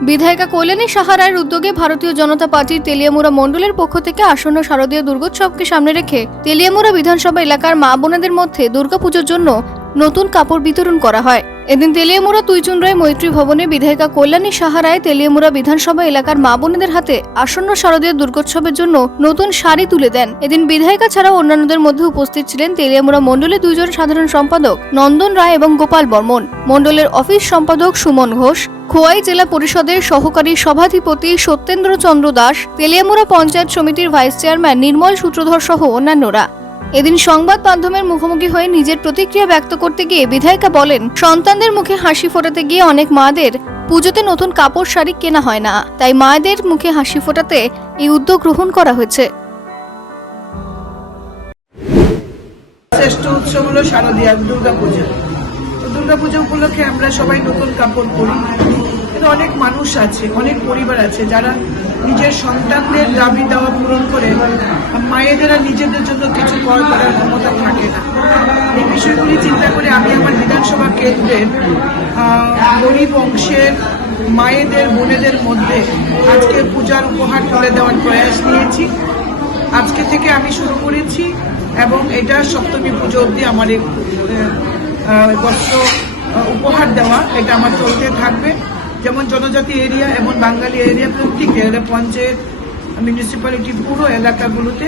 বিধায়িকা কল্যাণী সাহারায়ের উদ্যোগে ভারতীয় জনতা পার্টির তেলিয়ামুড়া মণ্ডলের পক্ষ থেকে আসন্ন শারদীয় দুর্গোৎসবকে সামনে রেখে তেলিয়ামুড়া বিধানসভা এলাকার মা বোনেদের মধ্যে দুর্গাপুজোর জন্য নতুন কাপড় বিতরণ করা হয়। এদিন তেলিয়ামুড়া তুইচুনরায় মৈত্রী ভবনে বিধায়িকা কল্যাণী সাহারায় তেলিয়ামুড়া বিধানসভা এলাকার মা বোনেদের হাতে আসন্ন শারদীয় দুর্গোৎসবের জন্য নতুন শাড়ি তুলে দেন। এদিন বিধায়িকা ছাড়াও অন্যান্যদের মধ্যে উপস্থিত ছিলেন তেলিয়ামুড়া মণ্ডলের দুইজন সাধারণ সম্পাদক নন্দন রায় এবং গোপাল বর্মন। মণ্ডলের অফিস সম্পাদক সুমন ঘোষ খোয়াই জেলা পরিষদের সহকারী সভাধিপতি সত্যেন্দ্র চন্দ্র দাস, তেলিয়ামুড়া পঞ্চায়েত সমিতির ভাইস চেয়ারম্যান নির্মল সূত্রধর সহ অন্যান্যরা। এদিন সংবাদ মাধ্যমের মুখোমুখি হয়ে নিজের প্রতিক্রিয়া ব্যক্ত করতে গিয়ে বিধায়িকা বলেন, সন্তানদের মুখে হাসি ফোটাতে গিয়ে অনেক মাদের পুজোতে নতুন কাপড় শাড়ি কেনা হয় না, তাই মায়েদের মুখে হাসি ফোটাতে এই উদ্যোগ গ্রহণ করা হয়েছে। শ্রেষ্ঠ উৎসব হলো শারদীয়া দুর্গা পুজো তো দুর্গা পুজো উপলক্ষে আমরা সবাই নতুন কাপড় পরি। কিন্তু অনেক মানুষ আছে, অনেক পরিবার আছে যারা নিজের সন্তানদের দাবি দেওয়া পূরণ করে মায়েদেরা নিজেদের জন্য কিছু ক্রয় করার ক্ষমতা থাকে না। এই বিষয়গুলি চিন্তা করে আমি আমার বিধানসভা কেন্দ্রের গরিব অংশের মায়েদের, বোনেদের মধ্যে আজকে পূজার উপহার তুলে দেওয়ার প্রয়াস নিয়েছি। আজকে থেকে আমি শুরু করেছি এবং এটা সপ্তমী পুজো অবধি আমার বস্ত্র উপহার দেওয়া, এটা আমার চলতে থাকবে। যেমন জনজাতি এরিয়া এবং বাঙালি এরিয়া প্রত্যেকে এটা পঞ্চায়েত মিউনিসিপ্যালিটি পুরো এলাকাগুলোতে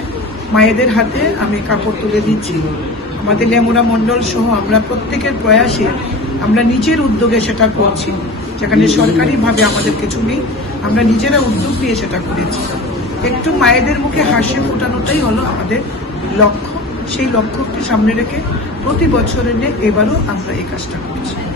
মায়েদের হাতে আমি কাপড় তুলে দিচ্ছি। আমাদের লেমুরা মণ্ডল সহ আমরা প্রত্যেকের প্রয়াসে আমরা নিজের উদ্যোগে সেটা করছি। যেখানে সরকারিভাবে আমাদের কিছু নেই, আমরা নিজেরা উদ্যোগ নিয়ে সেটা করেছি। একটু মায়েদের মুখে হাসি ফোটানোটাই হলো আমাদের লক্ষ্য। সেই লক্ষ্যকে সামনে রেখে প্রতি বছরের এবারও আমরা এই কাজটা করছি।